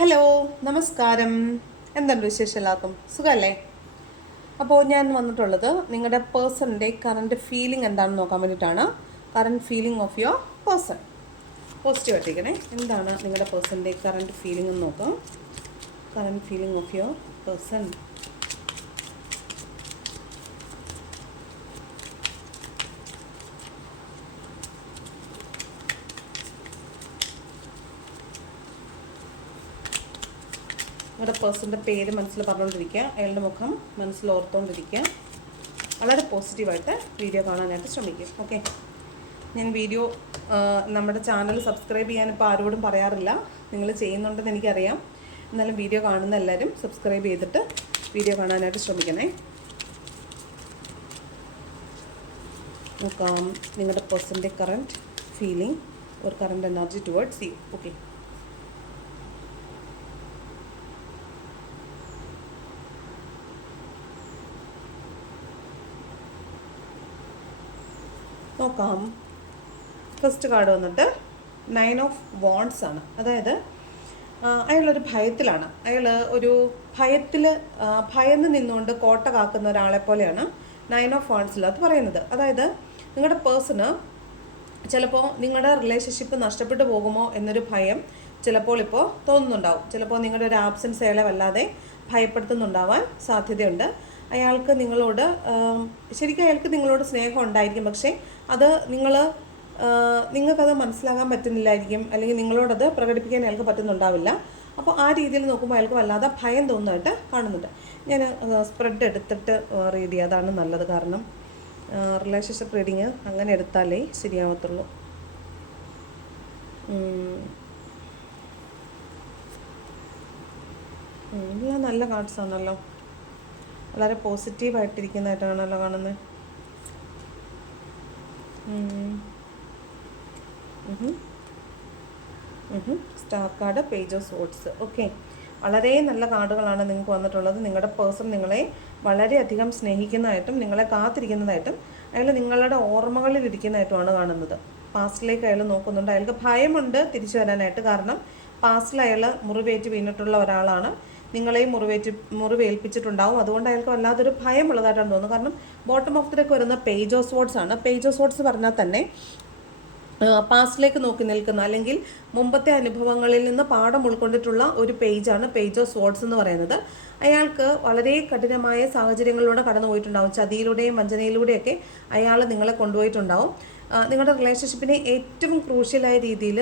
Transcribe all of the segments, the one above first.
Hello നമസ്കാരം. എന്തുണ്ട് വിശേഷം എല്ലാവർക്കും സുഖമല്ലേ? അപ്പോൾ ഞാൻ വന്നിട്ടുള്ളത് നിങ്ങളുടെ പേഴ്സണിന്റെ കറണ്ട് ഫീലിംഗ് എന്താണെന്ന് നോക്കാൻ വേണ്ടിയിട്ടാണ്. Current feeling of your person positive ആയിട്ടിരിക്കണേ. എന്താണ് നിങ്ങളുടെ പേഴ്സണിന്റെ കറണ്ട് ഫീലിംഗ് എന്ന് നോക്കാം. Current feeling of your person നിങ്ങളുടെ പേഴ്സണിന്റെ പേര് മനസ്സിൽ പറഞ്ഞുകൊണ്ടിരിക്കുക. അയാളുടെ മുഖം മനസ്സിൽ ഓർത്തുകൊണ്ടിരിക്കുക. വളരെ പോസിറ്റീവായിട്ട് വീഡിയോ കാണാനായിട്ട് ശ്രമിക്കും ഓക്കെ? ഞാൻ വീഡിയോ നമ്മുടെ ചാനൽ സബ്സ്ക്രൈബ് ചെയ്യാൻ ഇപ്പോൾ ആരോടും പറയാറില്ല. നിങ്ങൾ ചെയ്യുന്നുണ്ടെന്ന് എനിക്കറിയാം. എന്നാലും വീഡിയോ കാണുന്ന എല്ലാവരും സബ്സ്ക്രൈബ് ചെയ്തിട്ട് വീഡിയോ കാണാനായിട്ട് ശ്രമിക്കണേ. നോക്കാം. നിങ്ങളുടെ പേഴ്സന്റെ കറണ്ട് ഫീലിംഗ് ഒരു current energy towards you okay? നോക്കാം. ഫസ്റ്റ് കാർഡ് വന്നിട്ട് നയൻ ഓഫ് വോൺസ് ആണ്. അതായത് അയാളൊരു ഭയത്തിലാണ്. അയാൾ ഒരു ഭയത്തിൽ ഭയന്ന് നിന്നുകൊണ്ട് കോട്ട കാക്കുന്ന ഒരാളെ പോലെയാണ് നയൻ ഓഫ് വോൺസിൽ അത് പറയുന്നത്. അതായത് നിങ്ങളുടെ പേഴ്സണ് ചിലപ്പോൾ നിങ്ങളുടെ റിലേഷൻഷിപ്പ് നഷ്ടപ്പെട്ടു പോകുമോ എന്നൊരു ഭയം ചിലപ്പോൾ ഇപ്പോൾ തോന്നുന്നുണ്ടാവും. ചിലപ്പോൾ നിങ്ങളുടെ ഒരു ആബ്സെൻസ് അയാളെ വല്ലാതെ ഭയപ്പെടുത്തുന്നുണ്ടാവാൻ സാധ്യതയുണ്ട്. അയാൾക്ക് നിങ്ങളോട് ശരിക്കും അയാൾക്ക് നിങ്ങളോട് സ്നേഹം ഉണ്ടായിരിക്കും. പക്ഷേ അത് നിങ്ങൾ നിങ്ങൾക്കത് മനസ്സിലാകാൻ പറ്റുന്നില്ലായിരിക്കും. അല്ലെങ്കിൽ നിങ്ങളോടത് പ്രകടിപ്പിക്കാൻ അയാൾക്ക് പറ്റുന്നുണ്ടാവില്ല. അപ്പോൾ ആ രീതിയിൽ നോക്കുമ്പോൾ അയാൾക്ക് വല്ലാതെ ഭയം തോന്നുന്നതായിട്ട് കാണുന്നുണ്ട്. ഞാൻ സ്പ്രെഡ് എടുത്തിട്ട് റീഡ് ചെയ്യുക അതാണ് നല്ലത്. കാരണം റിലേഷൻഷിപ്പ് റീഡിങ് അങ്ങനെ എടുത്താലേ ശരിയാവത്തുള്ളൂ. നല്ല കാർഡ്സ് ആണല്ലോ. വളരെ പോസിറ്റീവായിട്ടിരിക്കുന്നതായിട്ടാണല്ലോ കാണുന്നത്. Star card page of swords. Okay. വളരെ നല്ല കാർഡുകളാണ് നിങ്ങൾക്ക് വന്നിട്ടുള്ളത്. നിങ്ങളുടെ പേഴ്സൺ നിങ്ങളെ വളരെയധികം സ്നേഹിക്കുന്നതായിട്ടും നിങ്ങളെ കാത്തിരിക്കുന്നതായിട്ടും അയാൾ നിങ്ങളുടെ ഓർമ്മകളിൽ ഇരിക്കുന്നതായിട്ടുമാണ് കാണുന്നത്. പാസ്റ്റിലേക്ക് അയാൾ നോക്കുന്നുണ്ട്. അയാൾക്ക് ഭയമുണ്ട് തിരിച്ചു വരാനായിട്ട്. കാരണം പാസ്റ്റിൽ അയാൾ മുറിവേറ്റ് വീണിട്ടുള്ള ഒരാളാണ്. നിങ്ങളെയും മുറിവേറ്റ് മുറിവേൽപ്പിച്ചിട്ടുണ്ടാവും. അതുകൊണ്ട് അയാൾക്ക് വല്ലാതൊരു ഭയമുള്ളതായിട്ടാണ് തോന്നുന്നത്. കാരണം ബോട്ടം ഓഫ് ദിലേക്ക് വരുന്ന പേജ് ഓഫ് സ്വോർഡ്സ് ആണ്. പേജ് ഓഫ് സ്വോർഡ്സ് പറഞ്ഞാൽ തന്നെ പാസ്റ്റിലേക്ക് നോക്കി നിൽക്കുന്ന അല്ലെങ്കിൽ മുമ്പത്തെ അനുഭവങ്ങളിൽ നിന്ന് പാഠം ഉൾക്കൊണ്ടിട്ടുള്ള ഒരു പേജാണ് പേജ് ഓഫ് സ്വോർഡ്സ് എന്ന് പറയുന്നത്. അയാൾക്ക് വളരെ കഠിനമായ സാഹചര്യങ്ങളിലൂടെ കടന്നു പോയിട്ടുണ്ടാവും. ചതിയിലൂടെയും വഞ്ചനയിലൂടെയൊക്കെ അയാൾ നിങ്ങളെ കൊണ്ടുപോയിട്ടുണ്ടാവും. നിങ്ങളുടെ റിലേഷൻഷിപ്പിനെ ഏറ്റവും ക്രൂഷ്യലായ രീതിയിൽ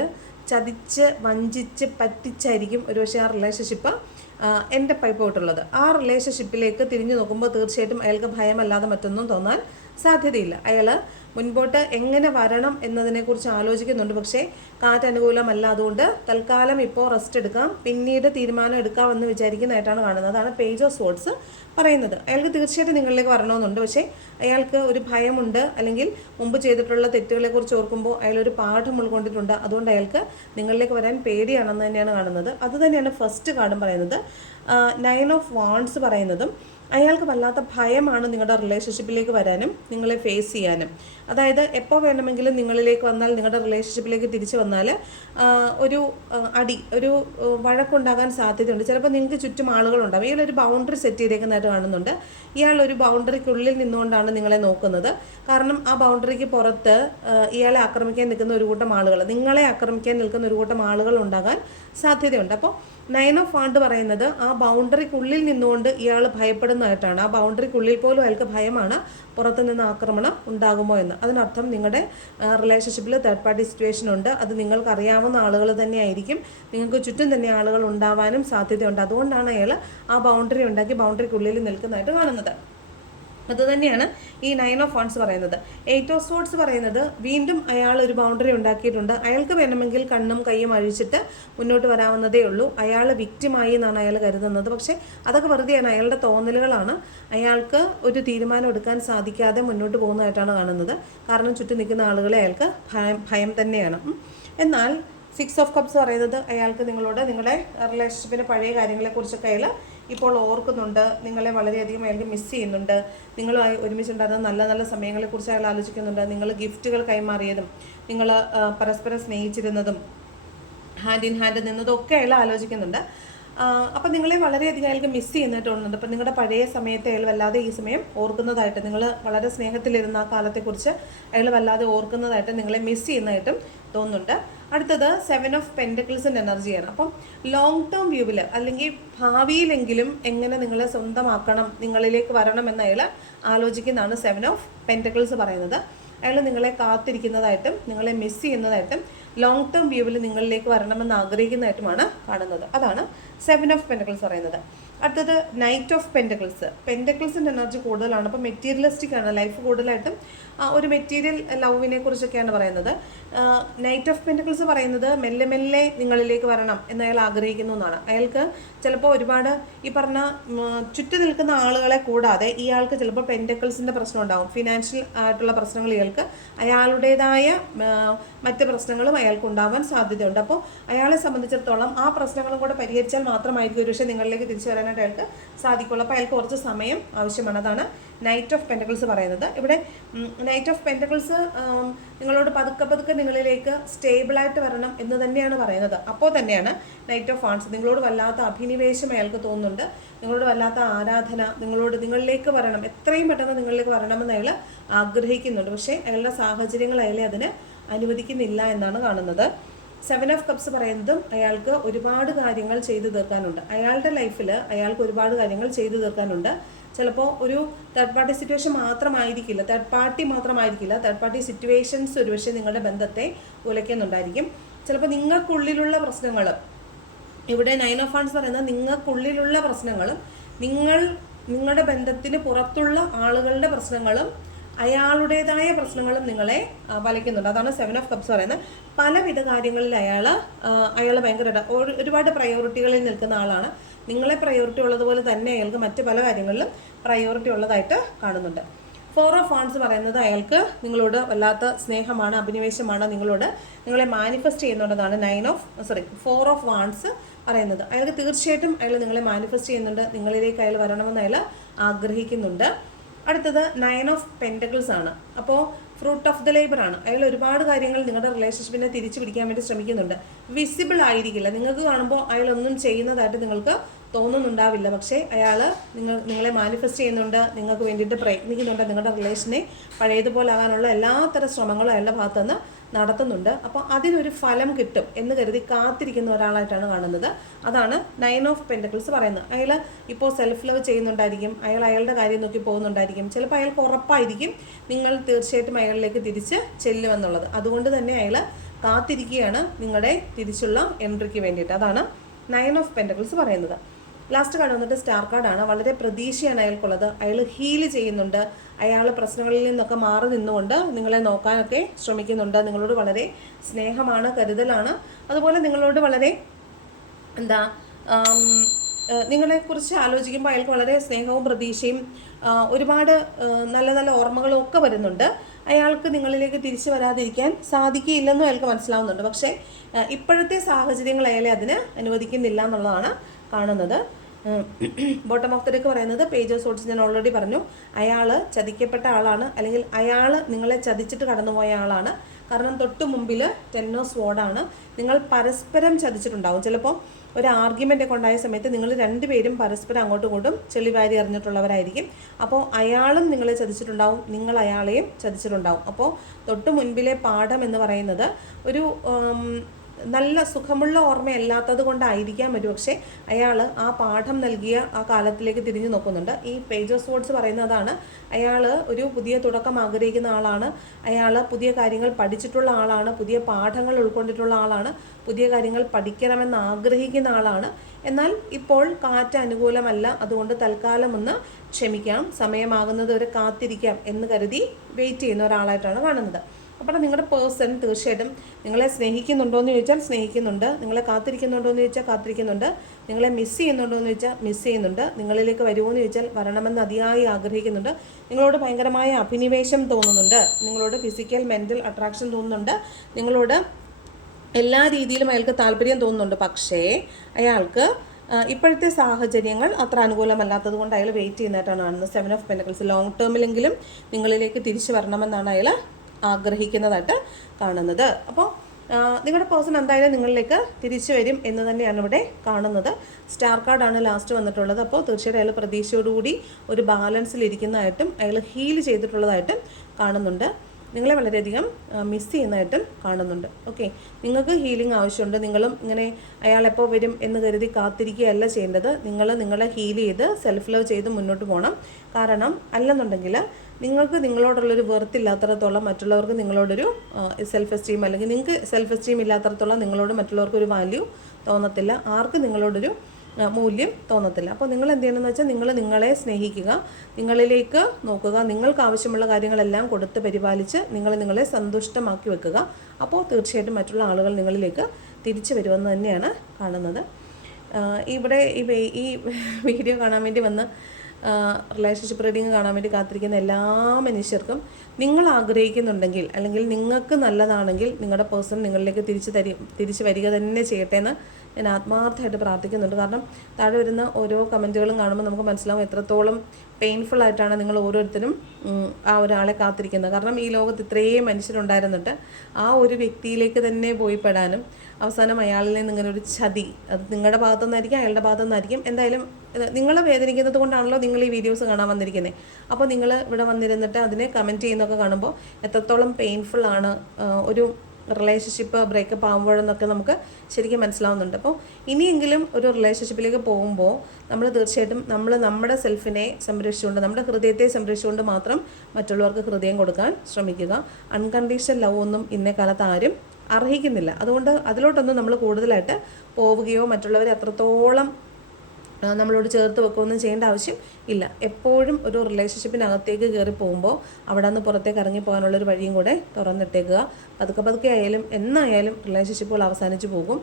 ചതിച്ച് വഞ്ചിച്ച് പറ്റിച്ചായിരിക്കും ഒരുപക്ഷെ ആ റിലേഷൻഷിപ്പ് എന്റെ പൈപ്പ് പോയിട്ടുള്ളത് ആ റിലേഷൻഷിപ്പിലേക്ക് തിരിഞ്ഞു നോക്കുമ്പോൾ തീർച്ചയായിട്ടും അയാൾക്ക് ഭയമല്ലാതെ മറ്റൊന്നും തോന്നാൻ സാധ്യതയില്ല. അയാൾ മുൻപോട്ട് എങ്ങനെ വരണം എന്നതിനെക്കുറിച്ച് ആലോചിക്കുന്നുണ്ട്. പക്ഷേ കാറ്റ് അനുകൂലമല്ല. അതുകൊണ്ട് തൽക്കാലം ഇപ്പോൾ റെസ്റ്റ് എടുക്കാം. പിന്നീട് തീരുമാനം എടുക്കാമെന്ന് വിചാരിക്കുന്നതായിട്ടാണ് കാണുന്നത്. അതാണ് പേജ് ഓഫ് സോട്സ് പറയുന്നത്. അയാൾക്ക് തീർച്ചയായിട്ടും നിങ്ങളിലേക്ക് വരണമെന്നുണ്ട്. പക്ഷേ അയാൾക്ക് ഒരു ഭയമുണ്ട്. അല്ലെങ്കിൽ മുമ്പ് ചെയ്തിട്ടുള്ള തെറ്റുകളെക്കുറിച്ച് ഓർക്കുമ്പോൾ അയാളൊരു പാഠം ഉൾക്കൊണ്ടിട്ടുണ്ട്. അതുകൊണ്ട് അയാൾക്ക് നിങ്ങളിലേക്ക് വരാൻ പേടിയാണെന്ന് തന്നെയാണ് കാണുന്നത്. അത് തന്നെയാണ് ഫസ്റ്റ് കാർഡും പറയുന്നത്. നയൻ ഓഫ് വാൺസ് പറയുന്നതും. അയാൾക്ക് വല്ലാത്ത ഭയമാണ് നിങ്ങളുടെ റിലേഷൻഷിപ്പിലേക്ക് വരാനും നിങ്ങളെ ഫേസ് ചെയ്യാനും. അതായത് എപ്പോൾ വേണമെങ്കിലും നിങ്ങളിലേക്ക് വന്നാൽ നിങ്ങളുടെ റിലേഷൻഷിപ്പിലേക്ക് തിരിച്ചു വന്നാൽ ഒരു അടി ഒരു വഴക്കുണ്ടാകാൻ സാധ്യതയുണ്ട്. ചിലപ്പോൾ നിങ്ങൾക്ക് ചുറ്റും ആളുകളുണ്ടാവും. ഇയാൾ ഒരു ബൗണ്ടറി സെറ്റ് ചെയ്തേക്കുന്നതായിട്ട് കാണുന്നുണ്ട് ഇയാൾ ഒരു ബൗണ്ടറിക്കുള്ളിൽ നിന്നുകൊണ്ടാണ് നിങ്ങളെ നോക്കുന്നത്. കാരണം ആ ബൗണ്ടറിക്ക് പുറത്ത് ഇയാളെ ആക്രമിക്കാൻ നിൽക്കുന്ന ഒരു കൂട്ടം ആളുകൾ നിങ്ങളെ ആക്രമിക്കാൻ നിൽക്കുന്ന ഒരു കൂട്ടം ആളുകൾ ഉണ്ടാകാൻ സാധ്യതയുണ്ട്. അപ്പോൾ നയൻ ഓഫ് വാണ്ട് പറയുന്നത് ആ ബൗണ്ടറിക്കുള്ളിൽ നിന്നുകൊണ്ട് ഇയാൾ ഭയപ്പെടുന്നതായിട്ടാണ് ആ ബൗണ്ടറിക്കുള്ളിൽ പോലും അയാൾക്ക് ഭയമാണ് പുറത്തു നിന്ന് ആക്രമണം ഉണ്ടാകുമോ എന്ന്. അതിനർത്ഥം നിങ്ങളുടെ റിലേഷൻഷിപ്പിൽ തേർഡ് പാർട്ടി സിറ്റുവേഷൻ ഉണ്ട്. അത് നിങ്ങൾക്ക് അറിയാവുന്ന ആളുകൾ തന്നെയായിരിക്കും. നിങ്ങൾക്ക് ചുറ്റും തന്നെ ആളുകൾ ഉണ്ടാവാനും സാധ്യതയുണ്ട്. അതുകൊണ്ടാണ് അയാൾ ആ ബൗണ്ടറി ഉണ്ടാക്കി ബൗണ്ടറിക്കുള്ളിൽ നിൽക്കുന്നതായിട്ട് കാണുന്നത്. അതുതന്നെയാണ് ഈ നയൻ ഓഫ് വൺസ് പറയുന്നത്. എയ്റ്റ് ഓഫ് സോട്സ് പറയുന്നത് വീണ്ടും അയാൾ ഒരു ബൗണ്ടറി ഉണ്ടാക്കിയിട്ടുണ്ട്. അയാൾക്ക് വേണമെങ്കിൽ കണ്ണും കൈയും അഴിച്ചിട്ട് മുന്നോട്ട് വരാവുന്നതേ ഉള്ളൂ. അയാൾ വിക്റ്റിമായി എന്നാണ് അയാൾ കരുതുന്നത്. പക്ഷേ അതൊക്കെ വെറുതെയാണ് അയാളുടെ തോന്നലുകളാണ്. അയാൾക്ക് ഒരു തീരുമാനം എടുക്കാൻ സാധിക്കാതെ മുന്നോട്ട് പോകുന്നതായിട്ടാണ് കാണുന്നത്. കാരണം ചുറ്റും നിൽക്കുന്ന ആളുകളെ അയാൾക്ക് ഭയം ഭയം തന്നെയാണ്. എന്നാൽ സിക്സ് ഓഫ് കപ്സ് പറയുന്നത് അയാൾക്ക് നിങ്ങളോട് നിങ്ങളുടെ റിലേഷൻഷിപ്പിന്റെ പഴയ കാര്യങ്ങളെക്കുറിച്ചൊക്കെ അയാൾ ഇപ്പോൾ ഓർക്കുന്നുണ്ട് നിങ്ങളെ വളരെയധികം അയാൾക്ക് മിസ് ചെയ്യുന്നുണ്ട് നിങ്ങളുമായി ഒരുമിച്ചുണ്ടായിരുന്ന നല്ല നല്ല സമയങ്ങളെക്കുറിച്ച് അയാൾ ആലോചിക്കുന്നുണ്ട് നിങ്ങൾ ഗിഫ്റ്റുകൾ കൈമാറിയതും നിങ്ങൾ പരസ്പരം സ്നേഹിച്ചിരുന്നതും ഹാൻഡ് ഇൻ ഹാൻഡ് നിന്നതൊക്കെ അയാൾ ആലോചിക്കുന്നുണ്ട്. അപ്പം നിങ്ങളെ വളരെയധികം അയാൾക്ക് മിസ് ചെയ്യുന്നതായിട്ട് അപ്പം നിങ്ങളുടെ പഴയ സമയത്തെ അയാൾ വല്ലാതെ ഈ സമയം ഓർക്കുന്നതായിട്ട് നിങ്ങൾ വളരെ സ്നേഹത്തിലിരുന്ന ആ കാലത്തെക്കുറിച്ച് അയാൾ വല്ലാതെ ഓർക്കുന്നതായിട്ട് നിങ്ങളെ മിസ് ചെയ്യുന്നതായിട്ടും തോന്നുന്നുണ്ട്. അടുത്തത് സെവൻ ഓഫ് പെൻഡക്കിൾസിന്റെ എനർജിയാണ് അപ്പം ലോങ് ടേം വ്യൂവിൽ അല്ലെങ്കിൽ ഭാവിയിലെങ്കിലും എങ്ങനെ നിങ്ങളെ സ്വന്തമാക്കണം നിങ്ങളിലേക്ക് വരണം എന്ന് അയാൾ ആലോചിക്കുന്നതാണ് സെവൻ ഓഫ് പെൻഡക്കിൾസ് പറയുന്നത്. അയാൾ നിങ്ങളെ കാത്തിരിക്കുന്നതായിട്ടും നിങ്ങളെ മിസ് ചെയ്യുന്നതായിട്ടും ലോങ് ടേം വ്യൂവിൽ നിങ്ങളിലേക്ക് വരണമെന്ന് ആഗ്രഹിക്കുന്നതായിട്ടുമാണ് കാണുന്നത്. അതാണ് സെവൻ ഓഫ് പെൻഡക്കിൾസ് പറയുന്നത്. അടുത്തത് നൈറ്റ് ഓഫ് പെന്റക്കിൾസ് പെന്റക്കിൾസിന്റെ എനർജി കൂടുതലാണ്. അപ്പോൾ മെറ്റീരിയലിസ്റ്റിക് ആണ്. ലൈഫ് കൂടുതലായിട്ടും ഒരു മെറ്റീരിയൽ ലവിനെ കുറിച്ചൊക്കെയാണ് പറയുന്നത്. നൈറ്റ് ഓഫ് പെന്റക്കിൾസ് പറയുന്നത് മെല്ലെ മെല്ലെ നിങ്ങളിലേക്ക് വരണം എന്ന് അയാൾ ആഗ്രഹിക്കുന്നു എന്നാണ്. അയാൾക്ക് ചിലപ്പോൾ ഒരുപാട് ഈ പറഞ്ഞ ചുറ്റു നിൽക്കുന്ന ആളുകളെ കൂടാതെ ഇയാൾക്ക് ചിലപ്പോൾ പെന്റക്കിൾസിന്റെ പ്രശ്നം ഉണ്ടാവും. ഫിനാൻഷ്യൽ ആയിട്ടുള്ള പ്രശ്നങ്ങൾ ഇയാൾക്ക് അയാളുടേതായ മറ്റ് പ്രശ്നങ്ങളും അയാൾക്ക് ഉണ്ടാവാൻ സാധ്യതയുണ്ട്. അപ്പോൾ അയാളെ സംബന്ധിച്ചിടത്തോളം ആ പ്രശ്നങ്ങളും കൂടെ പരിഹരിച്ചാൽ മാത്രമായിരിക്കും ഒരുപക്ഷെ നിങ്ങളിലേക്ക് തിരിച്ചു വരാനായിട്ട് അയാൾക്ക് സാധിക്കുള്ളൂ. അപ്പോൾ അയാൾക്ക് കുറച്ച് സമയം ആവശ്യമാണ്. അതാണ് നൈറ്റ് ഓഫ് പെന്റക്കിൾസ് പറയുന്നത്. ഇവിടെ നൈറ്റ് ഓഫ് പെന്റക്കിൾസ് നിങ്ങളോട് പതുക്കെ പതുക്കെ നിങ്ങളിലേക്ക് സ്റ്റേബിളായിട്ട് വരണം എന്ന് തന്നെയാണ് പറയുന്നത്. അപ്പോൾ തന്നെയാണ് നൈറ്റ് ഓഫ് ആൺസ് നിങ്ങളോട് വല്ലാത്ത അഭിനിവേശം അയാൾക്ക് തോന്നുന്നുണ്ട്. നിങ്ങളോട് വല്ലാത്ത ആരാധന നിങ്ങളോട് നിങ്ങളിലേക്ക് വരണം. എത്രയും പെട്ടെന്ന് നിങ്ങളിലേക്ക് വരണമെന്ന് അയാൾ ആഗ്രഹിക്കുന്നുണ്ട്. പക്ഷേ അയാളുടെ സാഹചര്യങ്ങൾ അയാളെ അതിന് അനുവദിക്കുന്നില്ല എന്നാണ് കാണുന്നത്. സെവൻ ഓഫ് കപ്സ് പറയുന്നതും അയാൾക്ക് ഒരുപാട് കാര്യങ്ങൾ ചെയ്തു തീർക്കാനുണ്ട്. അയാളുടെ ലൈഫിൽ അയാൾക്ക് ഒരുപാട് കാര്യങ്ങൾ ചെയ്തു തീർക്കാനുണ്ട്. ചിലപ്പോൾ ഒരു തേർഡ് പാർട്ടി സിറ്റുവേഷൻ മാത്രമായിരിക്കില്ല തേർഡ് പാർട്ടി മാത്രമായിരിക്കില്ല തേർഡ് പാർട്ടി സിറ്റുവേഷൻസ് ഒരുപക്ഷെ നിങ്ങളുടെ ബന്ധത്തെ ഉലയ്ക്കുന്നുണ്ടായിരിക്കും. ചിലപ്പോൾ നിങ്ങൾക്കുള്ളിലുള്ള പ്രശ്നങ്ങൾ ഇവിടെ നയൻ ഓഫ് ഫണ്ട്സ് പറയുന്നത് നിങ്ങൾക്കുള്ളിലുള്ള പ്രശ്നങ്ങളും നിങ്ങൾ നിങ്ങളുടെ ബന്ധത്തിന് പുറത്തുള്ള ആളുകളുടെ പ്രശ്നങ്ങളും അയാളുടേതായ പ്രശ്നങ്ങളും നിങ്ങളെ വലയ്ക്കുന്നുണ്ട് അതാണ് സെവൻ ഓഫ് കപ്സ് പറയുന്നത്. പലവിധ കാര്യങ്ങളിൽ അയാൾ അയാൾ ഭയങ്കര ഒരുപാട് പ്രയോറിറ്റികളിൽ നിൽക്കുന്ന ആളാണ്. നിങ്ങളെ പ്രയോറിറ്റി ഉള്ളതുപോലെ തന്നെ അയാൾക്ക് മറ്റ് പല കാര്യങ്ങളിലും പ്രയോറിറ്റി ഉള്ളതായിട്ട് കാണുന്നുണ്ട്. ഫോർ ഓഫ് ഫോൺസ് പറയുന്നത് അയാൾക്ക് നിങ്ങളോട് വല്ലാത്ത സ്നേഹമാണ് അഭിനിവേശമാണ് നിങ്ങളോട് നിങ്ങളെ manifest ചെയ്യുന്നുണ്ടെന്നാണ് nine of sorry four of wands പറയുന്നത്. അയാൾക്ക് തീർച്ചയായിട്ടും അയാൾ നിങ്ങളെ മാനിഫെസ്റ്റ് ചെയ്യുന്നുണ്ട്. നിങ്ങളിലേക്ക് അയാൾ വരണമെന്ന് അയാൾ ആഗ്രഹിക്കുന്നുണ്ട്. അടുത്തത് നയൻ ഓഫ് പെന്റക്കിൾസ് ആണ്. അപ്പോൾ ഫ്രൂട്ട് ഓഫ് ദ ലേബർ ആണ്. അയാൾ ഒരുപാട് കാര്യങ്ങൾ നിങ്ങളുടെ റിലേഷൻഷിപ്പിനെ തിരിച്ചു പിടിക്കാൻ വേണ്ടി ശ്രമിക്കുന്നുണ്ട്. വിസിബിൾ ആയിരിക്കില്ല. നിങ്ങൾക്ക് കാണുമ്പോൾ അയാൾ ഒന്നും ചെയ്യുന്നതായിട്ട് നിങ്ങൾക്ക് തോന്നുന്നുണ്ടാവില്ല. പക്ഷേ അയാൾ നിങ്ങൾ നിങ്ങളെ മാനിഫെസ്റ്റ് ചെയ്യുന്നുണ്ട്. നിങ്ങൾക്ക് വേണ്ടിയിട്ട് പ്രയത്നിക്കുന്നുണ്ട്. നിങ്ങളുടെ റിലേഷനെ പഴയതുപോലെ ആകാനുള്ള എല്ലാത്തരം ശ്രമങ്ങളും അയാളുടെ ഭാഗത്തു നിന്ന് നടത്തുന്നുണ്ട്. അപ്പോൾ അതിനൊരു ഫലം കിട്ടും എന്ന് കരുതി കാത്തിരിക്കുന്ന ഒരാളായിട്ടാണ് കാണുന്നത്. അതാണ് നയൻ ഓഫ് പെന്റക്കിൾസ് പറയുന്നത്. അയാൾ ഇപ്പോൾ സെൽഫ് ലവ് ചെയ്യുന്നുണ്ടായിരിക്കും. അയാൾ അയാളുടെ കാര്യം നോക്കി പോകുന്നുണ്ടായിരിക്കും. ചിലപ്പോൾ അയാൾക്ക് ഉറപ്പായിരിക്കും നിങ്ങൾ തീർച്ചയായിട്ടും അയാളിലേക്ക് തിരിച്ച് ചെല്ലുമെന്നുള്ളത്. അതുകൊണ്ട് തന്നെ അയാൾ കാത്തിരിക്കുകയാണ് നിങ്ങളുടെ തിരിച്ചുള്ള എൻട്രിക്ക് വേണ്ടിയിട്ട്. അതാണ് നയൻ ഓഫ് പെന്റക്കിൾസ് പറയുന്നത്. ലാസ്റ്റ് കാർഡ് വന്നിട്ട് സ്റ്റാർ കാർഡാണ് വളരെ പ്രതീക്ഷയാണ് അയാൾക്കുള്ളത്. അയാൾ ഹീൽ ചെയ്യുന്നുണ്ട്. അയാൾ പ്രശ്നങ്ങളിൽ നിന്നൊക്കെ മാറി നിന്നുകൊണ്ട് നിങ്ങളെ നോക്കാനൊക്കെ ശ്രമിക്കുന്നുണ്ട്. നിങ്ങളോട് വളരെ സ്നേഹമാണ് കരുതലാണ്. അതുപോലെ നിങ്ങളോട് വളരെ എന്താ നിങ്ങളെക്കുറിച്ച് ആലോചിക്കുമ്പോൾ അയാൾക്ക് വളരെ സ്നേഹവും പ്രതീക്ഷയും ഒരുപാട് നല്ല നല്ല ഓർമ്മകളും ഒക്കെ വരുന്നുണ്ട്. അയാൾക്ക് നിങ്ങളിലേക്ക് തിരിച്ചു വരാതിരിക്കാൻ സാധിക്കില്ലെന്നും അയാൾക്ക് മനസ്സിലാവുന്നുണ്ട്. പക്ഷേ ഇപ്പോഴത്തെ സാഹചര്യങ്ങൾ അയാളെ അതിന് അനുവദിക്കുന്നില്ല എന്നുള്ളതാണ് കാണുന്നത്. ബോട്ടം ഓഫ് ദ ഡെക്ക് പറയുന്നത് പേജ് ഓഫ് സോൾസ് ഞാൻ ഓൾറെഡി പറഞ്ഞു. അയാൾ ചതിക്കപ്പെട്ട ആളാണ്. അല്ലെങ്കിൽ അയാൾ നിങ്ങളെ ചതിച്ചിട്ട് കടന്നുപോയ ആളാണ്. കാരണം തൊട്ട് മുമ്പിൽ ടെന്നോ സ്വാഡാണ് നിങ്ങൾ പരസ്പരം ചതിച്ചിട്ടുണ്ടാവും. ചിലപ്പോൾ ഒരു ആർഗ്യുമെന്റ് ഒക്കെ ഉണ്ടായ സമയത്ത് നിങ്ങൾ രണ്ടുപേരും പരസ്പരം അങ്ങോട്ടും ഇങ്ങോട്ടും ചെളിവാരി എറിഞ്ഞിട്ടുള്ളവരായിരിക്കും. അപ്പോൾ അയാളും നിങ്ങളെ ചതിച്ചിട്ടുണ്ടാവും. നിങ്ങൾ അയാളെയും ചതിച്ചിട്ടുണ്ടാവും. അപ്പോൾ തൊട്ട് മുൻപിലെ പാഠം എന്ന് പറയുന്നത് ഒരു നല്ല സുഖമുള്ള ഓർമ്മയല്ലാത്തത് കൊണ്ടായിരിക്കാം ഒരു പക്ഷേ അയാൾ ആ പാഠം നൽകിയ ആ കാലത്തിലേക്ക് തിരിഞ്ഞു നോക്കുന്നുണ്ട്. ഈ പേജ് ഓഫ് വേർഡ്സ് പറയുന്നതാണ് അയാൾ ഒരു പുതിയ തുടക്കം ആഗ്രഹിക്കുന്ന ആളാണ്. അയാൾ പുതിയ കാര്യങ്ങൾ പഠിച്ചിട്ടുള്ള ആളാണ്. പുതിയ പാഠങ്ങൾ ഉൾക്കൊണ്ടിട്ടുള്ള ആളാണ്. പുതിയ കാര്യങ്ങൾ പഠിക്കണമെന്ന് ആഗ്രഹിക്കുന്ന ആളാണ്. എന്നാൽ ഇപ്പോൾ കാറ്റ് അനുകൂലമല്ല. അതുകൊണ്ട് തൽക്കാലം ഒന്ന് ക്ഷമിക്കാം. സമയമാകുന്നത് വരെ കാത്തിരിക്കാം എന്ന് കരുതി വെയിറ്റ് ചെയ്യുന്ന ഒരാളായിട്ടാണ് കാണുന്നത്. അപ്പോൾ നിങ്ങളുടെ പേഴ്സൺ തീർച്ചയായിട്ടും നിങ്ങളെ സ്നേഹിക്കുന്നുണ്ടോ എന്ന് ചോദിച്ചാൽ സ്നേഹിക്കുന്നുണ്ട്. നിങ്ങളെ കാത്തിരിക്കുന്നുണ്ടോ എന്ന് ചോദിച്ചാൽ കാത്തിരിക്കുന്നുണ്ട്. നിങ്ങളെ മിസ് ചെയ്യുന്നുണ്ടോ എന്ന് ചോദിച്ചാൽ മിസ് ചെയ്യുന്നുണ്ട്. നിങ്ങളിലേക്ക് വരുമോ എന്ന് ചോദിച്ചാൽ വരണമെന്ന് അതിയായി ആഗ്രഹിക്കുന്നുണ്ട്. നിങ്ങളോട് ഭയങ്കരമായ അഭിനിവേശം തോന്നുന്നുണ്ട്. നിങ്ങളോട് ഫിസിക്കൽ മെന്റൽ അട്രാക്ഷൻ തോന്നുന്നുണ്ട്. നിങ്ങളോട് എല്ലാ രീതിയിലും അയാൾക്ക് താല്പര്യം തോന്നുന്നുണ്ട്. പക്ഷേ അയാൾക്ക് ഇപ്പോഴത്തെ സാഹചര്യങ്ങൾ അത്ര അനുകൂലമല്ലാത്തത് കൊണ്ട് അയാൾ വെയിറ്റ് ചെയ്യുന്നതായിട്ടാണ് കാണുന്നത്. സെവൻ ഓഫ് പെന്റക്കിൾസ് ലോങ് ടേമിലെങ്കിലും നിങ്ങളിലേക്ക് തിരിച്ചു വരണമെന്നാണ് അയാൾ ആഗ്രഹിക്കുന്നതായിട്ട് കാണുന്നത്. അപ്പോൾ നിങ്ങളുടെ പേഴ്സൺ എന്തായാലും നിങ്ങളിലേക്ക് തിരിച്ചു വരും എന്ന് തന്നെയാണ് ഇവിടെ കാണുന്നത്. സ്റ്റാർ കാർഡാണ് ലാസ്റ്റ് വന്നിട്ടുള്ളത്. അപ്പോൾ തീർച്ചയായിട്ടും അയാൾ പ്രതീക്ഷയോടുകൂടി ഒരു ബാലൻസിൽ ഇരിക്കുന്നതായിട്ടും അയാൾ ഹീൽ ചെയ്തിട്ടുള്ളതായിട്ടും കാണുന്നുണ്ട്. നിങ്ങളെ വളരെയധികം മിസ് ചെയ്യുന്നതായിട്ടും കാണുന്നുണ്ട്. ഓക്കെ. നിങ്ങൾക്ക് ഹീലിംഗ് ആവശ്യമുണ്ട്. നിങ്ങളും ഇങ്ങനെ അയാൾ എപ്പോൾ വരും എന്ന് കരുതി കാത്തിരിക്കുകയല്ല ചെയ്യേണ്ടത്. നിങ്ങൾ നിങ്ങളെ ഹീൽ ചെയ്ത് സെൽഫ് ലവ് ചെയ്ത് മുന്നോട്ട് പോകണം. കാരണം അല്ലെന്നുണ്ടെങ്കിൽ നിങ്ങൾക്ക് നിങ്ങളോടുള്ളൊരു വെറുത്തില്ലാത്തടത്തോളം മറ്റുള്ളവർക്ക് നിങ്ങളോടൊരു സെൽഫ് എസ്റ്റീം അല്ലെങ്കിൽ നിങ്ങൾക്ക് സെൽഫ് എസ്റ്റീം ഇല്ലാത്തടത്തോളം നിങ്ങളോട് മറ്റുള്ളവർക്ക് ഒരു വാല്യൂ തോന്നത്തില്ല. ആർക്കും നിങ്ങളോടൊരു മൂല്യം തോന്നത്തില്ല. അപ്പോൾ നിങ്ങൾ എന്ത് ചെയ്യണമെന്ന് വെച്ചാൽ നിങ്ങൾ നിങ്ങളെ സ്നേഹിക്കുക നിങ്ങളിലേക്ക് നോക്കുക നിങ്ങൾക്ക് ആവശ്യമുള്ള കാര്യങ്ങളെല്ലാം കൊടുത്ത് പരിപാലിച്ച് നിങ്ങൾ നിങ്ങളെ സന്തുഷ്ടമാക്കി വെക്കുക. അപ്പോൾ തീർച്ചയായിട്ടും മറ്റുള്ള ആളുകൾ നിങ്ങളിലേക്ക് തിരിച്ചു വരുമെന്ന് തന്നെയാണ് കാണുന്നത്. ഇവിടെ ഈ വീഡിയോ കാണാൻ വേണ്ടി വന്ന് റിലേഷൻഷിപ്പ് റീഡിങ് കാണാൻ വേണ്ടി കാത്തിരിക്കുന്ന എല്ലാ മനുഷ്യർക്കും നിങ്ങൾ ആഗ്രഹിക്കുന്നുണ്ടെങ്കിൽ അല്ലെങ്കിൽ നിങ്ങൾക്ക് നല്ലതാണെങ്കിൽ നിങ്ങളുടെ പേഴ്സൺ നിങ്ങളിലേക്ക് തിരിച്ചു തരി തിരിച്ചു വരിക തന്നെ ചെയ്യട്ടെ എന്ന് ഞാൻ ആത്മാർത്ഥമായിട്ട് പ്രാർത്ഥിക്കുന്നുണ്ട്. കാരണം താഴെ വരുന്ന ഓരോ കമന്റുകളും കാണുമ്പോൾ നമുക്ക് മനസ്സിലാവും എത്രത്തോളം പെയിൻഫുൾ ആയിട്ടാണ് നിങ്ങൾ ഓരോരുത്തരും ആ ഒരാളെ കാത്തിരിക്കുന്നത്. കാരണം ഈ ലോകത്ത് ഇത്രയും മനുഷ്യരുണ്ടായിരുന്നിട്ട് ആ ഒരു വ്യക്തിയിലേക്ക് തന്നെ പോയി പെടാനും അവസാനം അയാളിൽ നിന്ന് ഇങ്ങനെ ഒരു ചതി അത് നിങ്ങളുടെ ഭാഗത്തു നിന്നായിരിക്കും അയാളുടെ ഭാഗത്തു നിന്നായിരിക്കും എന്തായാലും നിങ്ങൾ വേദനിക്കുന്നത് കൊണ്ടാണല്ലോ നിങ്ങൾ ഈ വീഡിയോസ് കാണാൻ വന്നിരിക്കുന്നത് അപ്പോൾ നിങ്ങൾ ഇവിടെ വന്നിരുന്നിട്ട് അതിനെ കമന്റ് ചെയ്യുന്നൊക്കെ കാണുമ്പോൾ എത്രത്തോളം പെയിൻഫുൾ ആണ് ഒരു റിലേഷൻഷിപ്പ് ബ്രേക്കപ്പ് ആകുമ്പോഴെന്നൊക്കെ നമുക്ക് ശരിക്കും മനസ്സിലാവുന്നുണ്ട്. അപ്പോൾ ഇനിയെങ്കിലും ഒരു റിലേഷൻഷിപ്പിലേക്ക് പോകുമ്പോൾ നമ്മൾ തീർച്ചയായിട്ടും നമ്മൾ നമ്മുടെ സെൽഫിനെ സംരക്ഷിച്ചുകൊണ്ട് നമ്മുടെ ഹൃദയത്തെ സംരക്ഷിച്ചുകൊണ്ട് മാത്രം മറ്റുള്ളവർക്ക് ഹൃദയം കൊടുക്കാൻ ശ്രമിക്കുക. അൺകണ്ടീഷണൽ ലവ് ഒന്നും ഇന്നേ കാലത്ത് ആരും അർഹിക്കുന്നില്ല. അതുകൊണ്ട് അതിലോട്ടൊന്നും നമ്മൾ കൂടുതലായിട്ട് പോവുകയോ മറ്റുള്ളവരെ അത്രത്തോളം നമ്മളോട് ചേർത്ത് വെക്കുകയൊന്നും ചെയ്യേണ്ട ആവശ്യം ഇല്ല. എപ്പോഴും ഒരു റിലേഷൻഷിപ്പിനകത്തേക്ക് കയറി പോകുമ്പോൾ അവിടെ നിന്ന് പുറത്തേക്ക് ഇറങ്ങി പോകാനുള്ളൊരു വഴിയും കൂടെ തുറന്നിട്ടേക്കുക. പതുക്കെ പതുക്കെ ആയാലും എന്നായാലും റിലേഷൻഷിപ്പുകൾ അവസാനിച്ചു പോകും.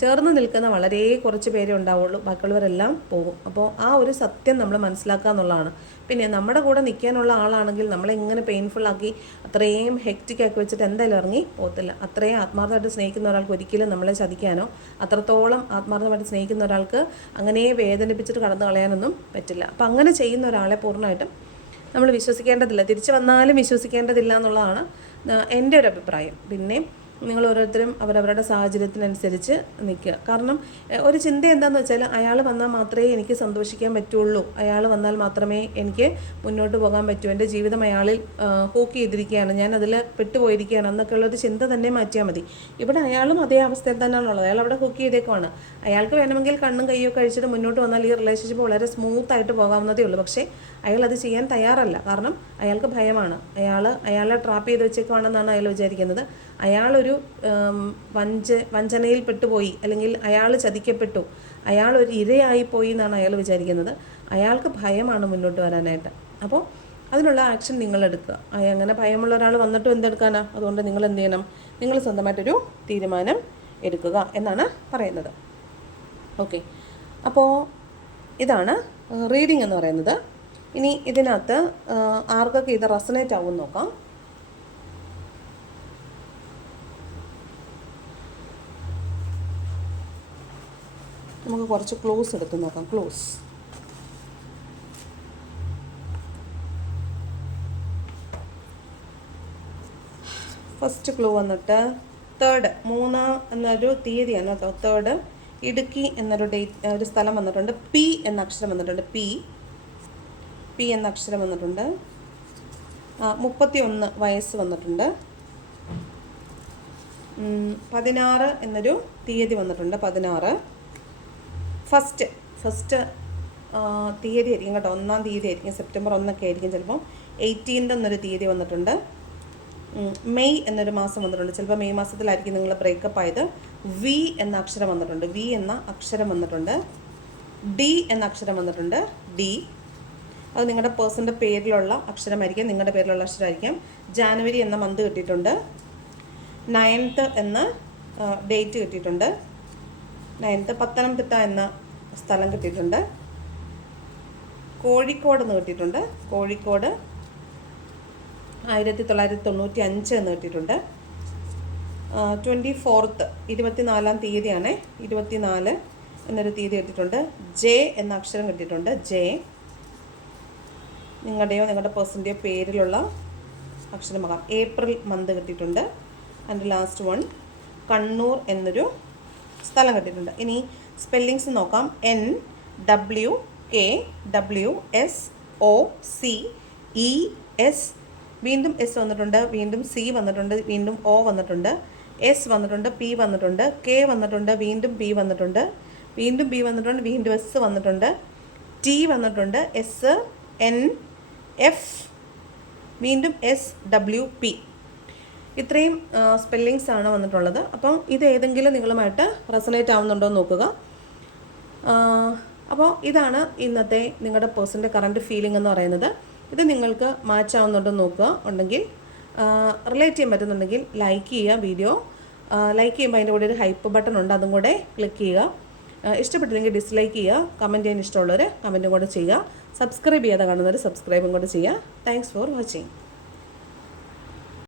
ചേർന്ന് നിൽക്കുന്ന വളരെ കുറച്ച് പേരെ ഉണ്ടാവുള്ളൂ. ബാക്കിയുള്ളവരെല്ലാം പോകും. അപ്പോൾ ആ ഒരു സത്യം നമ്മൾ മനസ്സിലാക്കുക എന്നുള്ളതാണ്. പിന്നെ നമ്മുടെ കൂടെ നിൽക്കാനുള്ള ആളാണെങ്കിൽ നമ്മളെ ഇങ്ങനെ പെയിൻഫുൾ ആക്കി അത്രയും ഹെക്റ്റിക് ആക്കി വെച്ചിട്ട് എന്തായാലും ഇറങ്ങി പോകത്തില്ല. അത്രയും ആത്മാർത്ഥമായിട്ട് സ്നേഹിക്കുന്ന ഒരാൾക്ക് ഒരിക്കലും നമ്മളെ ചതിക്കാനോ അത്രത്തോളം ആത്മാർത്ഥമായിട്ട് സ്നേഹിക്കുന്ന ഒരാൾക്ക് അങ്ങനെ വേദനിപ്പിച്ചിട്ട് കടന്നു കളയാനൊന്നും പറ്റില്ല. അപ്പം അങ്ങനെ ചെയ്യുന്ന ഒരാളെ പൂർണമായിട്ടും നമ്മൾ വിശ്വസിക്കേണ്ടതില്ല. തിരിച്ചു വന്നാലും വിശ്വസിക്കേണ്ടതില്ല എന്നുള്ളതാണ് എന്റെ ഒരു അഭിപ്രായം. പിന്നെ നിങ്ങൾ ഓരോരുത്തരും അവരവരുടെ സാഹചര്യത്തിനനുസരിച്ച് നിൽക്കുക. കാരണം ഒരു ചിന്ത എന്താണെന്ന് വെച്ചാൽ അയാൾ വന്നാൽ മാത്രമേ എനിക്ക് സന്തോഷിക്കാൻ പറ്റുള്ളൂ. അയാൾ വന്നാൽ മാത്രമേ എനിക്ക് മുന്നോട്ട് പോകാൻ പറ്റൂ. എന്റെ ജീവിതം അയാളിൽ ഹൂക്ക് ചെയ്തിരിക്കുകയാണ്. ഞാൻ അതിൽ പെട്ടുപോയിരിക്കുകയാണ്. എന്നൊക്കെ ഉള്ളൊരു ചിന്ത തന്നെ മാറ്റിയാൽ മതി. ഇവിടെ അയാളും അതേ അവസ്ഥയിൽ തന്നെയാണുള്ളത്. അയാൾ അവിടെ ഹൂക്ക് ചെയ്തേക്കുവാണ്. അയാൾക്ക് വേണമെങ്കിൽ കണ്ണും കയ്യോ അഴിച്ചിട്ട് മുന്നോട്ട് വന്നാൽ ഈ റിലേഷൻഷിപ്പ് വളരെ സ്മൂത്തായിട്ട് പോകാവുന്നതേ ഉള്ളൂ. പക്ഷേ അയാൾ അത് ചെയ്യാൻ തയ്യാറല്ല. കാരണം അയാൾക്ക് ഭയമാണ്. അയാൾ അയാളെ ട്രാപ്പ് ചെയ്ത് വെച്ചേക്കുവാണെന്നാണ് അയാൾ വിചാരിക്കുന്നത്. അയാളൊരു വഞ്ച വഞ്ചനയിൽ പെട്ടുപോയി. അല്ലെങ്കിൽ അയാൾ ചതിക്കപ്പെട്ടു. അയാൾ ഒരു ഇരയായി പോയി എന്നാണ് അയാൾ വിചാരിക്കുന്നത്. അയാൾക്ക് ഭയമാണ് മുന്നോട്ട് വരാനായിട്ട്. അപ്പോൾ അതിനുള്ള ആക്ഷൻ നിങ്ങൾ എടുക്കുക അങ്ങനെ ഭയമുള്ള ഒരാൾ വന്നിട്ടും എന്തെടുക്കാനാ? അതുകൊണ്ട് നിങ്ങൾ എന്ത് ചെയ്യണം? നിങ്ങൾ സ്വന്തമായിട്ടൊരു തീരുമാനം എടുക്കുക എന്നാണ് പറയുന്നത്. ഓക്കെ. അപ്പോൾ ഇതാണ് റീഡിംഗ് എന്ന് പറയുന്നത്. ഇനി ഇതിനകത്ത് ആർക്കൊക്കെ ഇത് റെസനേറ്റ് ആവും നോക്കാം. നമുക്ക് കുറച്ച് ക്ലോസ് എടുത്ത് നോക്കാം. ക്ലോസ് ഫസ്റ്റ് ക്ലൂ വന്നിട്ട് തേർഡ് മൂന്ന് എന്നൊരു തീയതിയാണ് കേട്ടോ. തേർഡ് ഇടുക്കി എന്നൊരു ഡേറ്റ് ഒരു സ്ഥലം വന്നിട്ടുണ്ട്. പി എന്ന അക്ഷരം വന്നിട്ടുണ്ട്. പി പി എന്ന അക്ഷരം വന്നിട്ടുണ്ട്. മുപ്പത്തി ഒന്ന് വയസ്സ് വന്നിട്ടുണ്ട്. പതിനാറ് എന്നൊരു തീയതി വന്നിട്ടുണ്ട് പതിനാറ്. ഫസ്റ്റ് ഫസ്റ്റ് തീയതി ആയിരിക്കും കേട്ടോ ഒന്നാം തീയതി ആയിരിക്കും സെപ്റ്റംബർ ഒന്നൊക്കെ ആയിരിക്കും ചിലപ്പോൾ എയ്റ്റീൻത് എന്നൊരു തീയതി വന്നിട്ടുണ്ട്. മെയ് എന്നൊരു മാസം വന്നിട്ടുണ്ട് ചിലപ്പോൾ മെയ് മാസത്തിലായിരിക്കും നിങ്ങൾ ബ്രേക്കപ്പ് ആയത്. വി എന്ന അക്ഷരം വന്നിട്ടുണ്ട് വി എന്ന അക്ഷരം വന്നിട്ടുണ്ട്. ഡി എന്ന അക്ഷരം വന്നിട്ടുണ്ട് ഡി അത് നിങ്ങളുടെ പേഴ്സന്റെ പേരിലുള്ള അക്ഷരമായിരിക്കും നിങ്ങളുടെ പേരിലുള്ള അക്ഷരമായിരിക്കും. ജാനുവരി എന്ന മന്ത് കിട്ടിയിട്ടുണ്ട്. നയൻത്ത് എന്ന ഡേറ്റ് കിട്ടിയിട്ടുണ്ട്. നയൻത്ത് പത്തനംതിട്ട എന്ന സ്ഥലം കിട്ടിയിട്ടുണ്ട്. കോഴിക്കോട് എന്ന് കിട്ടിയിട്ടുണ്ട്. കോഴിക്കോട് ആയിരത്തി തൊള്ളായിരത്തി തൊണ്ണൂറ്റി അഞ്ച് എന്ന് കിട്ടിയിട്ടുണ്ട്. ട്വന്റി ഫോർത്ത് ഇരുപത്തിനാലാം തീയതിയാണ്. ഇരുപത്തിനാല് എന്നൊരു തീയതി കിട്ടിയിട്ടുണ്ട്. ജെ എന്ന അക്ഷരം കിട്ടിയിട്ടുണ്ട്. ജെ നിങ്ങളുടെയോ നിങ്ങളുടെ പേഴ്സന്റെയോ പേരിലുള്ള അക്ഷരമാകാം ഏപ്രിൽ മന്ത് കിട്ടിയിട്ടുണ്ട്. ആൻഡ് ലാസ്റ്റ് വൺ കണ്ണൂർ എന്നൊരു സ്ഥലം കിട്ടിയിട്ടുണ്ട്. ഇനി സ്പെല്ലിങ്സ് നോക്കാം. N W K W S O C E S വീണ്ടും എസ് വന്നിട്ടുണ്ട്. വീണ്ടും സി വന്നിട്ടുണ്ട്. വീണ്ടും ഒ വന്നിട്ടുണ്ട്. എസ് വന്നിട്ടുണ്ട്. പി വന്നിട്ടുണ്ട്. കെ വന്നിട്ടുണ്ട്. വീണ്ടും പി വന്നിട്ടുണ്ട്. വീണ്ടും പി വന്നിട്ടുണ്ട്. വീണ്ടും എസ് വന്നിട്ടുണ്ട്. ടി വന്നിട്ടുണ്ട്. എസ് എൻ എഫ് വീണ്ടും എസ് ഡബ്ല്യു പി ഇത്രയും സ്പെല്ലിങ്സ് ആണ് വന്നിട്ടുള്ളത്. അപ്പം ഇത് ഏതെങ്കിലും നിങ്ങളുമായിട്ട് റെസണേറ്റ് ആവുന്നുണ്ടോ എന്ന് നോക്കുക. അപ്പോൾ ഇതാണ് ഇന്നത്തെ നിങ്ങളുടെ പേഴ്സന്റെ കറണ്ട് ഫീലിംഗ് എന്ന് പറയുന്നത്. ഇത് നിങ്ങൾക്ക് മാച്ച് ആവുന്നുണ്ടോ എന്ന് നോക്കുക. ഉണ്ടെങ്കിൽ റിലേറ്റ് ചെയ്യാൻ പറ്റുന്നുണ്ടെങ്കിൽ ലൈക്ക് ചെയ്യുക വീഡിയോ ലൈക്ക് ചെയ്യുമ്പോൾ അതിന്റെ കൂടെ ഒരു ഹൈപ്പ് ബട്ടൺ ഉണ്ട്. അതും കൂടെ ക്ലിക്ക് ചെയ്യുക. ഇഷ്ടപ്പെട്ടില്ലെങ്കിൽ ഡിസ്ലൈക്ക് ചെയ്യുക. കമന്റ് ചെയ്യാൻ ഇഷ്ടമുള്ളവർ കമന്റും കൂടെ ചെയ്യുക. സബ്സ്ക്രൈബ് ചെയ്യാതെ കാണുന്നവർ സബ്സ്ക്രൈബും കൂടെ ചെയ്യുക. Thanks for watching